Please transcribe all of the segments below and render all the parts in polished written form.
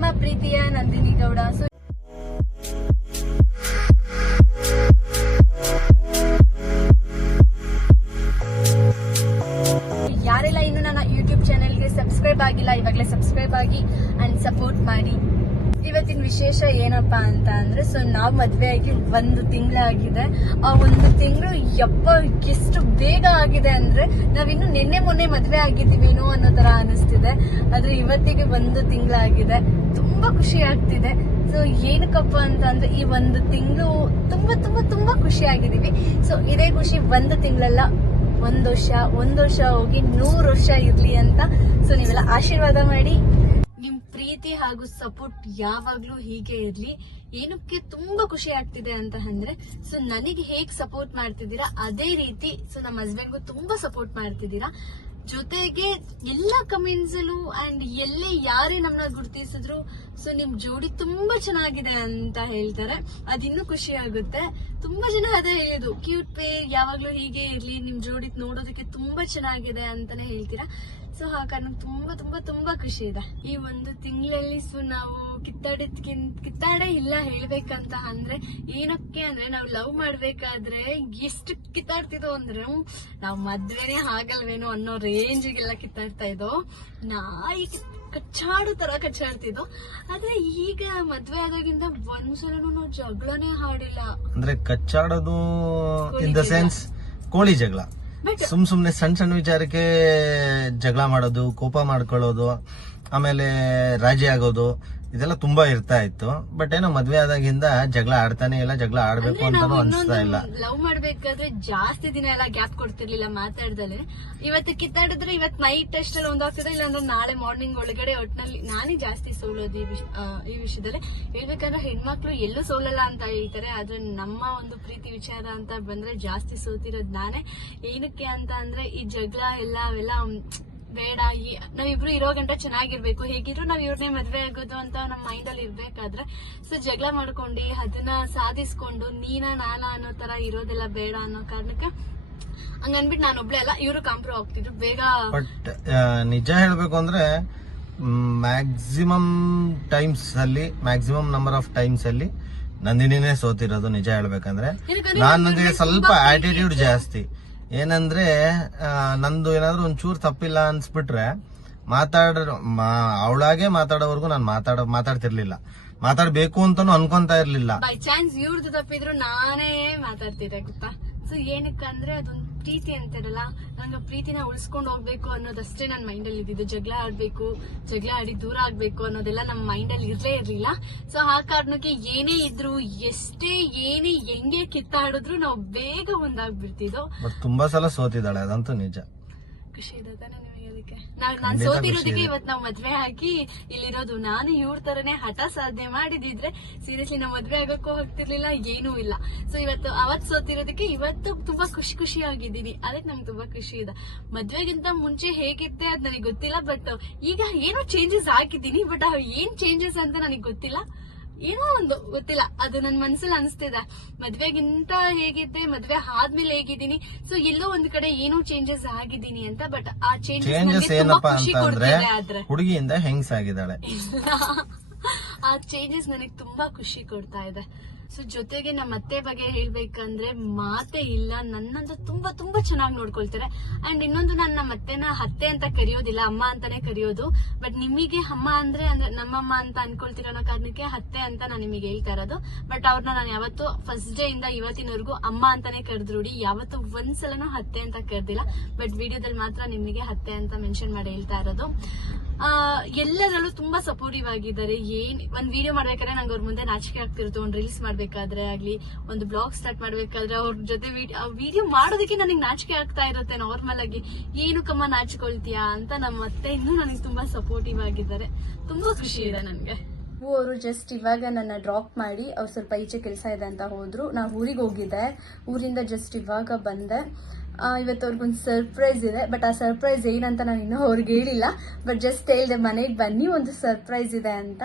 ನಿಮ್ಮ ಪ್ರೀತಿಯ ನಂದಿನಿ ಗೌಡ. ಸೊ ಯಾರೆಲ್ಲ ಇನ್ನು ನನ್ನ ಯೂಟ್ಯೂಬ್ ಚಾನೆಲ್ಗೆ ಸಬ್ಸ್ಕ್ರೈಬ್ ಆಗಿಲ್ಲ, ಇವಾಗಲೇ ಸಬ್ಸ್ಕ್ರೈಬ್ ಆಗಿ ಅಂಡ್ ಸಪೋರ್ಟ್ ಮಾಡಿ. ಇವತ್ತಿನ ವಿಶೇಷ ಏನಪ್ಪಾ ಅಂತ ಅಂದ್ರೆ, ಸೊ ನಾವು ಮದ್ವೆ ಆಗಿ 1 ತಿಂಗಳಾಗಿದೆ. ಆ 1 ತಿಂಗಳು ಎಷ್ಟು ಬೇಗ ಆಗಿದೆ ಅಂದ್ರೆ, ನಾವಿನ್ನು ನಿನ್ನೆ ಮೊನ್ನೆ ಮದ್ವೆ ಆಗಿದ್ದೀವೇನೋ ಅನ್ನೋ ತರ ಅನಿಸ್ತಿದೆ. ಆದ್ರೆ ಇವತ್ತಿಗೆ 1 ತಿಂಗಳಾಗಿದೆ. ತುಂಬಾ ಖುಷಿ ಆಗ್ತಿದೆ. ಸೊ ಏನಕ್ಕಪ್ಪ ಅಂತ ಅಂದ್ರೆ, ಈ 1 ತಿಂಗಳು ತುಂಬಾ ತುಂಬಾ ತುಂಬಾ ಖುಷಿ ಆಗಿದೀವಿ. ಸೊ ಇದೇ ಖುಷಿ 1 ತಿಂಗಳಲ್ಲ, 1 ವರ್ಷ ಹೋಗಿ 100 ವರ್ಷ ಇರ್ಲಿ ಅಂತ. ಸೊ ನೀವೆಲ್ಲ ಆಶೀರ್ವಾದ ಮಾಡಿ. ನಿಮ್ ಪ್ರೀತಿ ಹಾಗೂ ಸಪೋರ್ಟ್ ಯಾವಾಗ್ಲೂ ಹೀಗೆ ಇರ್ಲಿ. ಏನಕ್ಕೆ ತುಂಬಾ ಖುಷಿ ಆಗ್ತಿದೆ ಅಂತ ಅಂದ್ರೆ, ಸೊ ನನಗೆ ಹೇಗ್ ಸಪೋರ್ಟ್ ಮಾಡ್ತಿದ್ದೀರಾ ಅದೇ ರೀತಿ ಸೊ ನಮ್ಮ ಹಸ್ಬೆಂಡ್ಗೂ ತುಂಬಾ ಸಪೋರ್ಟ್ ಮಾಡ್ತಿದ್ದೀರಾ. ಜೊತೆಗೆ ಎಲ್ಲ ಕಮೆಂಟ್ಸ್ ಅಲ್ಲೂ ಅಂಡ್ ಎಲ್ಲೇ ಯಾರೇ ನಮ್ಮನ್ನ ಗುರ್ತಿಸಿದ್ರು ಸೊ ನಿಮ್ ಜೋಡಿ ತುಂಬಾ ಚೆನ್ನಾಗಿದೆ ಅಂತ ಹೇಳ್ತಾರೆ. ಅದಿನ್ನೂ ಖುಷಿ ಆಗುತ್ತೆ. ತುಂಬಾ ಜನ ಅದೇ ಹೇಳಿದ್ರು, ಕ್ಯೂಟ್ ಪೇರ್ ಯಾವಾಗ್ಲೂ ಹೀಗೆ ಇರ್ಲಿ, ನಿಮ್ ಜೋಡಿ ನೋಡೋದಕ್ಕೆ ತುಂಬಾ ಚೆನ್ನಾಗಿದೆ ಅಂತಾನೆ ಹೇಳ್ತೀರಾ. ಸೊ ಹಾಗಾಗಿ ತುಂಬಾ ತುಂಬಾ ತುಂಬಾ ಖುಷಿ ಇದೆ. ಈ 1 ತಿಂಗಳಲ್ಲಿ ಸೊ ನಾವು ಕಿತ್ತಾಡೇ ಇಲ್ಲ ಹೇಳ್ಬೇಕಂತ ಅಂದ್ರೆ. ಏನಕ್ಕೆ ಅಂದ್ರೆ, ನಾವು ಲವ್ ಮಾಡ್ಬೇಕಾದ್ರೆ ಎಷ್ಟು ಕಿತ್ತಾಡ್ತಿದ್ದೋ ಅಂದ್ರೆ, ನಾವು ಮದ್ವೆನೇ ಆಗಲ್ವೇನೋ ಅನ್ನೋ ರೇಂಜಿಗೆಲ್ಲ ಕಿತ್ತಾಡ್ತಾ ಇದ್ದೋ. ನಾಯಿ ಕಚ್ಚಾಡೋ ತರ ಕಚ್ಚಾಡ್ತಿದ್ದೋ. ಆದ್ರೆ ಈಗ ಮದ್ವೆ ಆದಾಗಿಂದ ಒಂದ್ಸಲನೂ ನಾವು ಜಗಳನೇ ಹಾಡಿಲ್ಲ. ಅಂದ್ರೆ ಕಚ್ಚಾಡೋದು ಇನ್ ದ ಸೆನ್ಸ್ ಕೋಳಿ ಜಗಳ, ಸುಮ್ನೆ ಸಣ್ಣ ವಿಚಾರಕ್ಕೆ ಜಗಳ ಮಾಡೋದು, ಕೋಪ ಮಾಡ್ಕೊಳ್ಳೋದು, ಆಮೇಲೆ ರಾಜಿ ಆಗೋದು, ಇದೆಲ್ಲ ತುಂಬಾ ಇರ್ತಾ ಇತ್ತು. ಬಟ್ ಏನೋ ಮದ್ವೆ ಆದಾಗಿಂದ ಜಗಳ ಆಡ್ತಾನೆ ಇಲ್ಲ, ಜಗಳ ಆಡ್ಬೇಕು ಅಂತಾನು ಅನ್ಸ್ತಾ ಇಲ್ಲ. ಲವ್ ಮಾಡ್ಬೇಕಾದ್ರೆ ಜಾಸ್ತಿ ದಿನ ಎಲ್ಲ ಗ್ಯಾಪ್ ಕೊಡ್ತಿರ್ಲಿಲ್ಲ ಮಾತಾಡ್ದಲೆ. ಇವತ್ತು ಕಿತ್ತಾಡಿದ್ರೆ ಇವತ್ ನೈಟ್ ಅಷ್ಟಲ್ಲಿ ಒಂದಾಗ್ತದೆ, ಇಲ್ಲಾಂದ್ರೆ ನಾಳೆ ಮಾರ್ನಿಂಗ್ ಒಳಗಡೆ ಒಟ್ನಲ್ಲಿ ನಾನೇ ಜಾಸ್ತಿ ಸೋಲೋದು ಈ ವಿಷಯದಲ್ಲಿ. ಹೇಳ್ಬೇಕಂದ್ರೆ ಹೆಣ್ಮಕ್ಳು ಎಲ್ಲೂ ಸೋಲಲ್ಲ ಅಂತ ಹೇಳ್ತಾರೆ, ಆದ್ರೆ ನಮ್ಮ ಒಂದು ಪ್ರೀತಿ ವಿಚಾರ ಅಂತ ಬಂದ್ರೆ ಜಾಸ್ತಿ ಸೋತಿರೋದು ನಾನೇ. ಏನಕ್ಕೆ ಅಂತ ಅಂದ್ರೆ, ಈ ಜಗಳ ಎಲ್ಲ ಅವೆಲ್ಲ ಬೇಡ. ನಾವಿಬ್ರು ಇರೋ ಗಂಟ ಚೆನ್ನಾಗಿರ್ಬೇಕು, ಹೇಗಿದ್ರು ನಾವ್ ಇವ್ರನ್ನೇ ಮದ್ವೆ ಆಗೋದು ಅಂತ ನಮ್ಮ ಮೈಂಡ್ ಅಲ್ಲಿ ಇರ್ಬೇಕಾದ್ರೆ ಸೊ ಜಗಳ ಮಾಡ್ಕೊಂಡು ಅದನ್ನ ಸಾಧಿಸ್ಕೊಂಡು ನಾನಾ ಅನ್ನೋ ತರ ಇರೋದೆಲ್ಲ ಬೇಡ ಅನ್ನೋ ಕಾರಣಕ್ಕೆ ಹಂಗನ್ಬಿಟ್ಟು ನಾನೊಬ್ಳೆ ಅಲ್ಲ, ಇವರು ಕಾಂಪ್ರೋ ಆಗ್ತಿದ್ರು ಬೇಗ. ಬಟ್ ನಿಜ ಹೇಳ್ಬೇಕು ಅಂದ್ರೆ, ಮ್ಯಾಕ್ಸಿಮಮ್ ನಂಬರ್ ಆಫ್ ಟೈಮ್ಸ್ ಅಲ್ಲಿ ನಂದಿನಿನೇ ಸೋತಿರೋದು. ನಿಜ ಹೇಳ್ಬೇಕಂದ್ರೆ ನನಗೆ ಸ್ವಲ್ಪ ಆಟಿಟ್ಯೂಡ್ ಜಾಸ್ತಿ. ಏನಂದ್ರೆ ನಂದು ಏನಾದ್ರು ಒಂಚೂರು ತಪ್ಪಿಲ್ಲ ಅನ್ಸ್ಬಿಟ್ರೆ ಅವಳಾಗೆ ಮಾತಾಡೋವರೆಗೂ ನಾನು ಮಾತಾಡ್ತಿರ್ಲಿಲ್ಲ, ಮಾತಾಡ್ಬೇಕು ಅಂತಾನು ಅನ್ಕೊಂತಾ ಇರ್ಲಿಲ್ಲ. ಬೈ ಚಾನ್ಸ್ ಇವ್ರದ್ದು ತಪ್ಪಿದ್ರು ನಾನೇ ಮಾತಾಡ್ತಿದ್ದೆ ಗೊತ್ತಾ. ಸೊ ಏನಕ್ಕಂದ್ರೆ ಅದೊಂದು ಪ್ರೀತಿ ಅಂತಾರಲ್ಲ, ನಂಗೆ ಪ್ರೀತಿನ ಉಳಿಸ್ಕೊಂಡು ಹೋಗ್ಬೇಕು ಅನ್ನೋದಷ್ಟೇ ನನ್ನ ಮೈಂಡ್ ಅಲ್ಲಿ ಇದ್ದಿದ್ದು. ಜಗಳ ಆಡಿ ದೂರ ಆಗ್ಬೇಕು ಅನ್ನೋದೆಲ್ಲ ನಮ್ಮ ಮೈಂಡ್ ಅಲ್ಲಿ ಇರ್ಲೇ ಇರ್ಲಿಲ್ಲ. ಸೊ ಆ ಕಾರಣಕ್ಕೆ ಏನೇ ಇದ್ರು, ಏನೇ ಹೆಂಗೆ ಕಿತ್ತಾಡಿದ್ರು ನಾವು ಬೇಗ ಒಂದಾಗ್ಬಿಡ್ತಿದ್ದೋ. ಬಟ್ ತುಂಬಾ ಸಲ ಸೋತಿದ್ದಾಳೆ, ಅದಂತೂ ನಿಜ. ಖುಷಿ ಇದೆ ತಾನೆ ನಿಮಗೆ? ಅದಕ್ಕೆ ನಾನ್ ಸೋತಿರೋದಕ್ಕೆ ಇವತ್ ನಾವ್ ಮದ್ವೆ ಹಾಕಿ ಇಲ್ಲಿರೋದು. ನಾನು ಇವ್ರ ತರನೇ ಹಠ ಸಾಧನೆ ಮಾಡಿದಿದ್ರೆ ಸೀರಿಯಸ್ಲಿ ನಾವ್ ಮದ್ವೆ ಆಗಕ್ಕೂ ಹೋಗ್ತಿರ್ಲಿಲ್ಲ, ಏನೂ ಇಲ್ಲ. ಸೊ ಅವತ್ ಸೋತಿರೋದಕ್ಕೆ ಇವತ್ತು ತುಂಬಾ ಖುಷಿ ಆಗಿದ್ದೀನಿ. ಅದಕ್ಕೆ ನಮ್ಗೆ ತುಂಬಾ ಖುಷಿ ಇದೆ. ಮದ್ವೆಗಿಂತ ಮುಂಚೆ ಹೇಗಿದ್ದೆ ಅದ್ ನನಗೆ ಗೊತ್ತಿಲ್ಲ, ಬಟ್ ಈಗ ಏನೋ ಚೇಂಜಸ್ ಆಗಿದ್ದೀನಿ. ಬಟ್ ಏನ್ ಚೇಂಜಸ್ ಅಂತ ನನಗೆ ಗೊತ್ತಿಲ್ಲ, ಏನೋ ಒಂದು ಗೊತ್ತಿಲ್ಲ, ಅದು ನನ್ ಮನ್ಸಲ್ಲಿ ಅನಿಸ್ತಿದೆ. ಮದ್ವೆಗಿಂತ ಹೇಗಿದ್ದೆ, ಮದ್ವೆ ಆದ್ಮೇಲೆ ಹೇಗಿದ್ದೀನಿ, ಸೊ ಎಲ್ಲೋ ಒಂದ್ ಕಡೆ ಏನೋ ಚೇಂಜಸ್ ಆಗಿದ್ದೀನಿ ಅಂತ. ಬಟ್ ಆ ಚೇಂಜಸ್ ಏನಪ್ಪಾ ಅಂತಂದ್ರೆ, ಹುಡುಗಿಯಿಂದ ಹೆಂಗ್ಸಾಗಿದ್ದಾಳೆ. ಆ ಚೇಂಜಸ್ ನನಗೆ ತುಂಬಾ ಖುಷಿ ಕೊಡ್ತಾ ಇದೆ. ಸೊ ಜೊತೆಗೆ ನಮ್ಮ ಅತ್ತೆ ಬಗ್ಗೆ ಹೇಳ್ಬೇಕಂದ್ರೆ ಮಾತೇ ಇಲ್ಲ, ನನ್ನಂತೂ ತುಂಬಾ ತುಂಬಾ ಚೆನ್ನಾಗಿ ನೋಡ್ಕೊಳ್ತಾರೆ. ಅಂಡ್ ಇನ್ನೊಂದು, ನಾನು ನಮ್ಮ ಅತ್ತೆನ ಅತ್ತೆ ಅಂತ ಕರೆಯೋದಿಲ್ಲ, ಅಮ್ಮ ಅಂತಾನೆ ಕರೆಯೋದು. ಬಟ್ ನಿಮಗೆ ಅಮ್ಮ ಅಂದ್ರೆ ನಮ್ಮಮ್ಮ ಅಂತ ಅನ್ಕೊಳ್ತಿರೋ ಕಾರಣಕ್ಕೆ ಅತ್ತೆ ಅಂತ ನಾನು ನಿಮಗೆ ಹೇಳ್ತಾ ಇರೋದು. ಬಟ್ ಅವ್ರನ್ನ ನಾನು ಯಾವತ್ತು ಫಸ್ಟ್ ಡೇ ಇಂದ ಇವತ್ತಿನವರೆಗೂ ಅಮ್ಮ ಅಂತಾನೆ ಕರೆದ್ರೂಡಿ, ಯಾವತ್ತು ಒಂದ್ಸಲನೂ ಅತ್ತೆ ಅಂತ ಕರೆದಿಲ್ಲ. ಬಟ್ ವಿಡಿಯೋದಲ್ಲಿ ಮಾತ್ರ ನಿಮಗೆ ಅತ್ತೆ ಅಂತ ಮೆನ್ಷನ್ ಮಾಡಿ ಹೇಳ್ತಾ ಇರೋದು. ಎಲ್ಲರಲ್ಲೂ ತುಂಬಾ ಸಪೋರ್ಟಿವ್ ಆಗಿದ್ದಾರೆ. ಒಂದ್ ವಿಡಿಯೋ ಮಾಡ್ಬೇಕಾದ್ರೆ ನಂಗೆ ಅವ್ರ ಮುಂದೆ ನಾಚಿಕೆ ಆಗ್ತಿರುತ್ತೆ. ಒಂದ್ ರೀಲ್ಸ್ ಮಾಡ್ಬೇಕಾದ್ರೆ ಆಗ್ಲಿ, ಒಂದು ಬ್ಲಾಗ್ ಸ್ಟಾರ್ಟ್ ಮಾಡ್ಬೇಕಾದ್ರೆ ಅವ್ರ ಜೊತೆ ವಿಡಿಯೋ ಮಾಡೋದಕ್ಕೆ ನನಗೆ ನಾಚಿಕೆ ಆಗ್ತಾ ಇರುತ್ತೆ ನಾರ್ಮಲ್ ಆಗಿ. ಏನಕ್ಕಮ್ಮ ನಾಚಿಕೊಳ್ತೀಯಾ ಅಂತ ನಮ್ಮ ಅತ್ತೆ ಇನ್ನೂ ನನಗೆ ತುಂಬಾ ಸಪೋರ್ಟಿವ್ ಆಗಿದ್ದಾರೆ. ತುಂಬಾ ಖುಷಿ ಇದೆ ನನ್ಗೆ. ಅವರು ಜಸ್ಟ್ ಇವಾಗ ನನ್ನ ಡ್ರಾಪ್ ಮಾಡಿ ಅವ್ರು ಸ್ವಲ್ಪ ಈಚೆ ಕೆಲಸ ಇದೆ ಅಂತ ಹೋದ್ರು. ನಾವು ಊರಿಗೆ ಹೋಗಿದ್ದೆ, ಊರಿಂದ ಜಸ್ಟ್ ಇವಾಗ ಬಂದೆ. ಇವತ್ತು ಅವ್ರಿಗೊಂದು ಸರ್ಪ್ರೈಸ್ ಇದೆ. ಬಟ್ ಆ ಸರ್ಪ್ರೈಸ್ ಏನಂತ ನಾನು ಇನ್ನೂ ಅವ್ರಿಗೆ ಹೇಳಿಲ್ಲ. ಬಟ್ ಜಸ್ಟ್ ಹೇಳಿದೆ ಮನೆಗೆ ಬನ್ನಿ, ಒಂದು ಸರ್ಪ್ರೈಸ್ ಇದೆ ಅಂತ.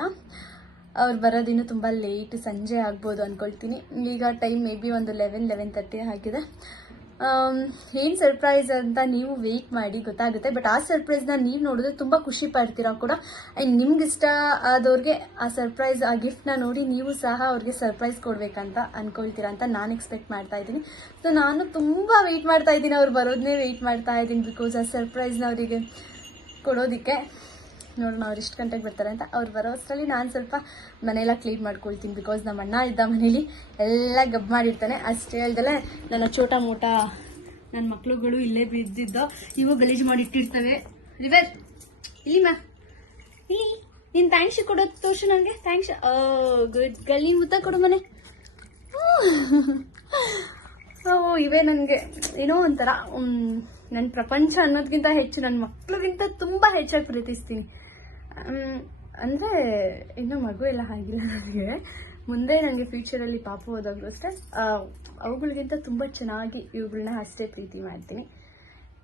ಅವ್ರು ಬರೋದಿನ್ನು ತುಂಬ ಲೇಟ್, ಸಂಜೆ ಆಗ್ಬೋದು ಅಂದ್ಕೊಳ್ತೀನಿ. ಈಗ ಟೈಮ್ ಮೇ ಬಿ ಒಂದು 11-11:30 ಆಗಿದೆ. ಏನು ಸರ್ಪ್ರೈಸ್ ಅಂತ ನೀವು ವೆಯ್ಟ್ ಮಾಡಿ ಗೊತ್ತಾಗುತ್ತೆ. ಬಟ್ ಆ ಸರ್ಪ್ರೈಸ್ನ ನೀವು ನೋಡಿದ್ರೆ ತುಂಬ ಖುಷಿ ಪಡ್ತೀರಾ ಕೂಡ. ಆ್ಯಂಡ್ ನಿಮ್ಗೆ ಇಷ್ಟ ಆದವ್ರಿಗೆ ಆ ಸರ್ಪ್ರೈಸ್, ಆ ಗಿಫ್ಟ್ನ ನೋಡಿ ನೀವು ಸಹ ಅವ್ರಿಗೆ ಸರ್ಪ್ರೈಸ್ ಕೊಡ್ಬೇಕಂತ ಅನ್ಕೊಳ್ತೀರಾ ಅಂತ ನಾನು ಎಕ್ಸ್ಪೆಕ್ಟ್ ಮಾಡ್ತಾ ಇದ್ದೀನಿ. ಸೊ ನಾನು ತುಂಬ ವೆಯ್ಟ್ ಮಾಡ್ತಾ ಇದ್ದೀನಿ, ಅವ್ರು ಬರೋದನ್ನೇ ವೆಯ್ಟ್ ಮಾಡ್ತಾ ಇದ್ದೀನಿ. ಬಿಕಾಸ್ ಆ ಸರ್ಪ್ರೈಸ್ನ ಅವರಿಗೆ ಕೊಡೋದಕ್ಕೆ. ನೋಡೋಣ ಅವ್ರು ಎಷ್ಟು ಗಂಟೆಗೆ ಬರ್ತಾರೆ ಅಂತ. ಅವ್ರು ಬರೋ ಅಷ್ಟರಲ್ಲಿ ನಾನು ಸ್ವಲ್ಪ ಮನೆಯೆಲ್ಲ ಕ್ಲೀನ್ ಮಾಡ್ಕೊಳ್ತೀನಿ. ಬಿಕಾಸ್ ನಮ್ಮ ಅಣ್ಣ ಇದ್ದ ಮನೇಲಿ ಎಲ್ಲ ಗಬ್ ಮಾಡಿರ್ತಾನೆ. ಅಷ್ಟೇ ಹೇಳ್ದಲೆ ನನ್ನ ಚೋಟ ಮೋಟ ನನ್ನ ಮಕ್ಳುಗಳು ಇಲ್ಲೇ ಬಿದ್ದಿದ್ದೋ ಇವು ಗಲೀಜು ಮಾಡಿ ಇಟ್ಟಿರ್ತವೆ. ರಿವರ್ ಇಲ್ಲಿ ಮಾ ಇಲ್ಲಿ ನೀನು ಥ್ಯಾಂಕ್ಸ್ ಕೊಡೋದು ತೋರ್ಸು ನನಗೆ. ಥ್ಯಾಂಕ್ಸ್. ಗುಡ್ ಗರ್ಲ್, ನೀನು ಮುತ್ತ ಕೊಡು ಮನೆ. ಇವೇ ನನಗೆ ಏನೋ ಒಂಥರ ನನ್ನ ಪ್ರಪಂಚ ಅನ್ನೋದಕ್ಕಿಂತ ಹೆಚ್ಚು ನನ್ನ ಮಕ್ಳಿಗಿಂತ ತುಂಬ ಹೆಚ್ಚಾಗಿ ಪ್ರೀತಿಸ್ತೀನಿ. ಅಂದರೆ ಇನ್ನೂ ಮಗು ಎಲ್ಲ ಆಗಿಲ್ಲ ನನಗೆ. ಮುಂದೆ ನನಗೆ ಫ್ಯೂಚರಲ್ಲಿ ಪಾಪು ಹೋದಾಗಲೂ ಅಷ್ಟೇ ಅವುಗಳಿಗಿಂತ ತುಂಬ ಚೆನ್ನಾಗಿ ಇವುಗಳನ್ನ ಅಷ್ಟೇ ಪ್ರೀತಿ ಮಾಡ್ತೀನಿ.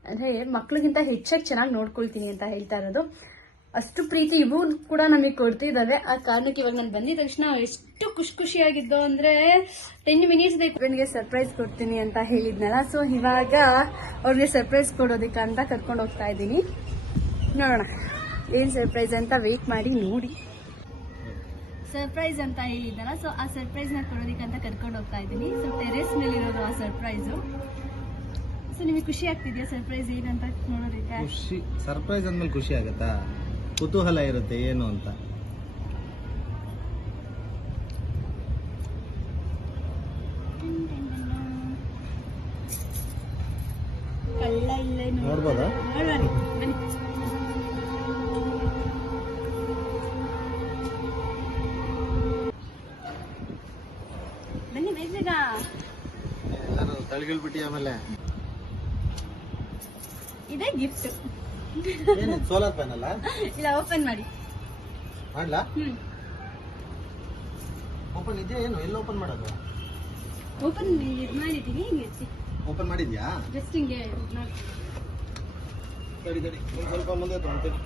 ಅಂದರೆ ಮಕ್ಳಿಗಿಂತ ಹೆಚ್ಚಾಗಿ ಚೆನ್ನಾಗಿ ನೋಡ್ಕೊಳ್ತೀನಿ ಅಂತ ಹೇಳ್ತಾ ಇರೋದು. ಅಷ್ಟು ಪ್ರೀತಿ ಇವು ಕೂಡ ನಮಗೆ ಕೊಡ್ತಿದ್ದಾವೆ. ಆ ಕಾರಣಕ್ಕೆ ಇವಾಗ ನಾನು ಬಂದಿದ ತಕ್ಷಣ ಎಷ್ಟು ಖುಷಿಯಾಗಿದ್ದೋ ಅಂದರೆ 10 ಮಿನಿಟ್ಸ್ ನನಗೆ ಸರ್ಪ್ರೈಸ್ ಕೊಡ್ತೀನಿ ಅಂತ ಹೇಳಿದ್ನಲ್ಲ. ಸೊ ಇವಾಗ ಅವ್ರಿಗೆ ಸರ್ಪ್ರೈಸ್ ಕೊಡೋದಕ್ಕೆ ಅಂತ ಕರ್ಕೊಂಡು ಹೋಗ್ತಾ ಇದ್ದೀನಿ. ನೋಡೋಣ ಏನು ಸರ್ಪ್ರೈಸ್ ಅಂತ ವೆಯ್ಟ್ ಮಾಡಿ ನೋಡಿ. ಸರ್ಪ್ರೈಸ್ ಅಂತ ಹೇಳಿದ್ನಲ್ಲ, ಸೊ ಆ ಸರ್ಪ್ರೈಸ್ನ ಕೊಡೋದಕ್ಕೆ ಅಂತ ಕರ್ಕೊಂಡು ಹೋಗ್ತಾ ಇದ್ದೀನಿ. ಸೊ ಟೆರೆಸ್ ಮೇಲಿರೋದು ಆ ಸರ್ಪ್ರೈಸು. ಸೊ ನಿಮಗೆ ಖುಷಿ ಆಗ್ತಿದೆಯಾ ಸರ್ಪ್ರೈಸ್ ಏನಂತ ನೋಡೋದಕ್ಕೆ? ಖುಷಿ, ಸರ್ಪ್ರೈಸ್ ಅಂದ್ಮೇಲೆ ಖುಷಿ ಆಗುತ್ತಾ? ಕುತೂಹಲ ಇರುತ್ತೆ ಏನು ಅಂತ. ಕಳ್ಳ ಇಲ್ಲೇ ನೋಡ್ಬೋದಾ? ಬನ್ನಿ. ಬನ್ನಿ ಬೇಗ. ಎಲ್ಲರೂ ತಳಗಿಳ್ಬಿಟ್ಟಿ. ಆಮೇಲೆ ಇದೇ ಗಿಫ್ಟ್. ಸೋಲಾರ್ ಪ್ಯಾನಲ್ ಇಲ್ಲ, ಓಪನ್ ಮಾಡಿ. ಮಾಡ್ಲಾ? ಓಪನ್ ಇದೆಯಾ? ಏನು ಎಲ್ಲ ಓಪನ್ ಮಾಡೋದು? ಓಪನ್ ಮಾಡಿದ್ದೀನಿ. ಹಿಂಗೆ ಓಪನ್ ಮಾಡಿದ್ಯಾ? ಜಸ್ಟ್ ಹಿಂಗೆ ನೋಡಿ. ತಡಿ ತಡಿ, ಒಂದ್ ಸ್ವಲ್ಪ ಮುಂದೆ ತಗೊಂತೀನಿ.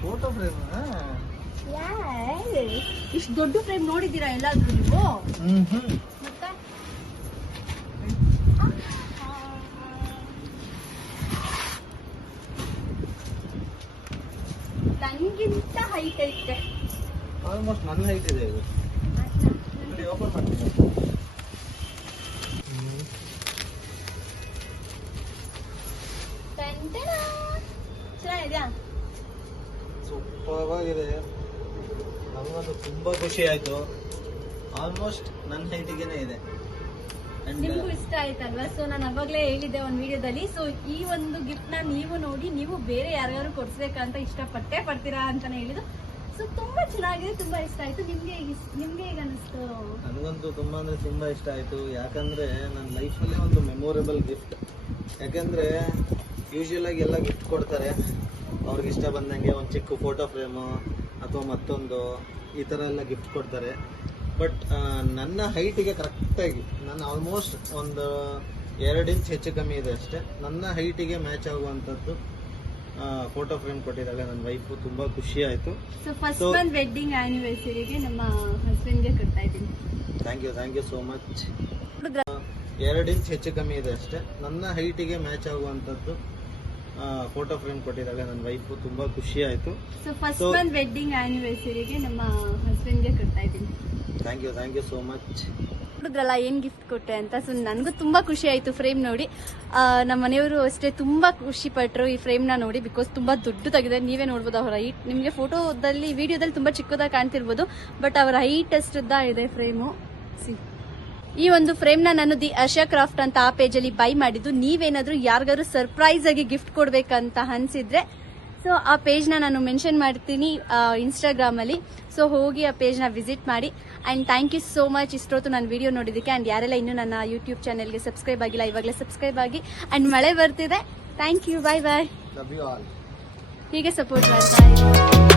Photo frame. ಇಷ್ಟು ದೊಡ್ಡ ಫ್ರೇಮ್ ನೋಡಿದ್ದೀರಾ ಎಲ್ಲಾದ್ರೂ ನೀವು? ಮತ್ತೆ ನನಗಿಂತ ಹೈಟ್ ಐತೆ. ಆಲ್ಮೋಸ್ಟ್ ನನ್ನ ಹೈಟ್ ಇದೆ ಇದು. ಓಪನ್ ಮಾಡ್ತೀನಿ. ಚೆನ್ನಾಗಿದ್ಯಾ? ಸೂಪರ್ ಆಗಿದೆ. ನನಗಂತೂ ತುಂಬಾ ಖುಷಿ ಆಯ್ತು. ಆಲ್ಮೋಸ್ಟ್ ನನ್ನ ಹೈಟಿಗೆನೆ ಇದೆ. ನಿಮ್ಗೂ ಇಷ್ಟ ಆಯ್ತಲ್ವಾ? ಸೊ ನಾನು ಅವಾಗಲೇ ಹೇಳಿದ್ದೆ ಒಂದು ವಿಡಿಯೋದಲ್ಲಿ. ಸೊ ಈ ಒಂದು ಗಿಫ್ಟ್ ನ ನೀವು ನೋಡಿ ನೀವು ಬೇರೆ ಯಾರ್ಯಾರು ಕೊಡ್ಸ್ಬೇಕಂತ ಇಷ್ಟಪಟ್ಟೆ ಪಡ್ತೀರಾ ಅಂತಾನೆ ಹೇಳಿದ್ದು. ಸೊ ತುಂಬಾ ಚೆನ್ನಾಗಿದೆ, ತುಂಬಾ ಇಷ್ಟ ಆಯ್ತು. ನಿಮ್ಗೆ ಹೇಗೆ ಅನಿಸ್ತು? ನನಗಂತೂ ತುಂಬಾ ಅಂದ್ರೆ ತುಂಬಾ ಇಷ್ಟ ಆಯ್ತು. ಯಾಕಂದ್ರೆ ನನ್ನ ಲೈಫಲ್ಲಿ ಒಂದು ಮೆಮೊರೇಬಲ್ ಗಿಫ್ಟ್. ಯಾಕಂದ್ರೆ ಯೂಶುವಲ್ ಆಗಿ ಎಲ್ಲ ಗಿಫ್ಟ್ ಕೊಡ್ತಾರೆ, ಅವ್ರಿಗೆ ಇಷ್ಟ ಬಂದಂಗೆ ಒಂದು ಚಿಕ್ಕ ಫೋಟೋ ಫ್ರೇಮು ಅಥವಾ ಮತ್ತೊಂದು ಈ ಥರ ಎಲ್ಲ ಗಿಫ್ಟ್ ಕೊಡ್ತಾರೆ. ಬಟ್ ನನ್ನ ಹೈಟಿಗೆ ಕರೆಕ್ಟಾಗಿ, ನಾನು ಆಲ್ಮೋಸ್ಟ್ ಒಂದು 2 ಇಂಚ್ ಹೆಚ್ಚು ಕಮ್ಮಿ ಇದೆ ಅಷ್ಟೇ, ನನ್ನ ಹೈಟಿಗೆ ಮ್ಯಾಚ್ ಆಗುವಂಥದ್ದು ಫೋಟೋ ಫ್ರೇಮ್ ಕೊಟ್ಟಿದ್ದಾಳೆ ನನ್ನ ವೈಫು. ತುಂಬಾ ಖುಷಿ ಆಯ್ತು. ಸೊ ಫಸ್ಟ್ ಮಂತ್ ವೆಡ್ಡಿಂಗ್ ಆನಿವರ್ಸರಿಗೆ ನಮ್ಮ ಹಸ್ಬೆಂಡ್ಗೆ ಕೊಡ್ತಾ ಇದ್ದೀನಿ. Thank you so much. 2 inch ಹೆಚ್ಚು ಕಮ್ಮಿ ಇದೆ ಅಷ್ಟೇ, ನನ್ನ ಹೈಟಿಗೆ ಮ್ಯಾಚ್ ಆಗುವಂಥದ್ದು ಫೋಟೋ ಫ್ರೇಮ್ ಕೊಟ್ಟಿದ್ದಾಳೆ ನನ್ನ ವೈಫು. ತುಂಬಾ ಖುಷಿ ಆಯ್ತು. ಸೊ ಫಸ್ಟ್ ಮಂತ್ ವೆಡ್ಡಿಂಗ್ ಆನಿವರ್ಸರಿಗೆ ನಮ್ಮ ಹಸ್ಬೆಂಡ್ಗೆ ಕೊಡ್ತಾ ಇದ್ದೀನಿ. Thank you so much. ನೋಡಿದ್ರಲ್ಲ ಏನ್ ಗಿಫ್ಟ್ ಕೊಟ್ಟೆ ಅಂತ. ಸೊ ನನಗೂ ತುಂಬಾ ಖುಷಿ ಆಯ್ತು ಫ್ರೇಮ್ ನೋಡಿ. ನಮ್ಮ ಮನೆಯವರು ಅಷ್ಟೇ ತುಂಬಾ ಖುಷಿ ಪಟ್ರು ಈ ಫ್ರೇಮ್ನ ನೋಡಿ. ಬಿಕಾಸ್ ತುಂಬಾ ದೊಡ್ಡದಾಗಿದೆ. ನೀವೇ ನೋಡ್ಬೋದು ಅವ್ರ ಹೈಟ್. ನಿಮಗೆ ಫೋಟೋದಲ್ಲಿ ವಿಡಿಯೋದಲ್ಲಿ ತುಂಬಾ ಚಿಕ್ಕದಾಗಿ ಕಾಣ್ತಿರ್ಬೋದು, ಬಟ್ ಅವರ ಹೈಟ್ ಅಷ್ಟುದ್ದ ಇದೆ ಫ್ರೇಮು. ಈ ಒಂದು ಫ್ರೇಮ್ನ ನಾನು ದಿ ಆಶಾ ಕ್ರಾಫ್ಟ್ ಅಂತ ಆ ಪೇಜಲ್ಲಿ ಬೈ ಮಾಡಿದ್ದು. ನೀವೇನಾದ್ರೂ ಯಾರಿಗಾದ್ರೂ ಸರ್ಪ್ರೈಸ್ ಆಗಿ ಗಿಫ್ಟ್ ಕೊಡ್ಬೇಕಂತ ಅನ್ಸಿದ್ರೆ ಸೊ ಆ ಪೇಜ್ನ ನಾನು ಮೆನ್ಷನ್ ಮಾಡ್ತೀನಿ ಇನ್ಸ್ಟಾಗ್ರಾಮಲ್ಲಿ. ಸೊ ಹೋಗಿ ಆ ಪೇಜ್ನ ವಿಸಿಟ್ ಮಾಡಿ. And thank you so much ಇಷ್ಟೊತ್ತು ನನ್ನ ವಿಡಿಯೋ ನೋಡಿದ್ದಕ್ಕೆ. ಆ್ಯಂಡ್ ಯಾರೆಲ್ಲ ಇನ್ನೂ ನನ್ನ ಯೂಟ್ಯೂಬ್ ಚಾನೆಲ್ಗೆ ಸಬ್ಸ್ಕ್ರೈಬ್ ಆಗಿಲ್ಲ ಇವಾಗಲೇ ಸಬ್ಸ್ಕ್ರೈಬ್ ಆಗಿ. ಆ್ಯಂಡ್ ಮಳೆ ಬರ್ತಿದೆ. Thank you, bye bye. Love you all. ಹೀಗೆ ಸಪೋರ್ಟ್ ಮಾಡ್ತಾ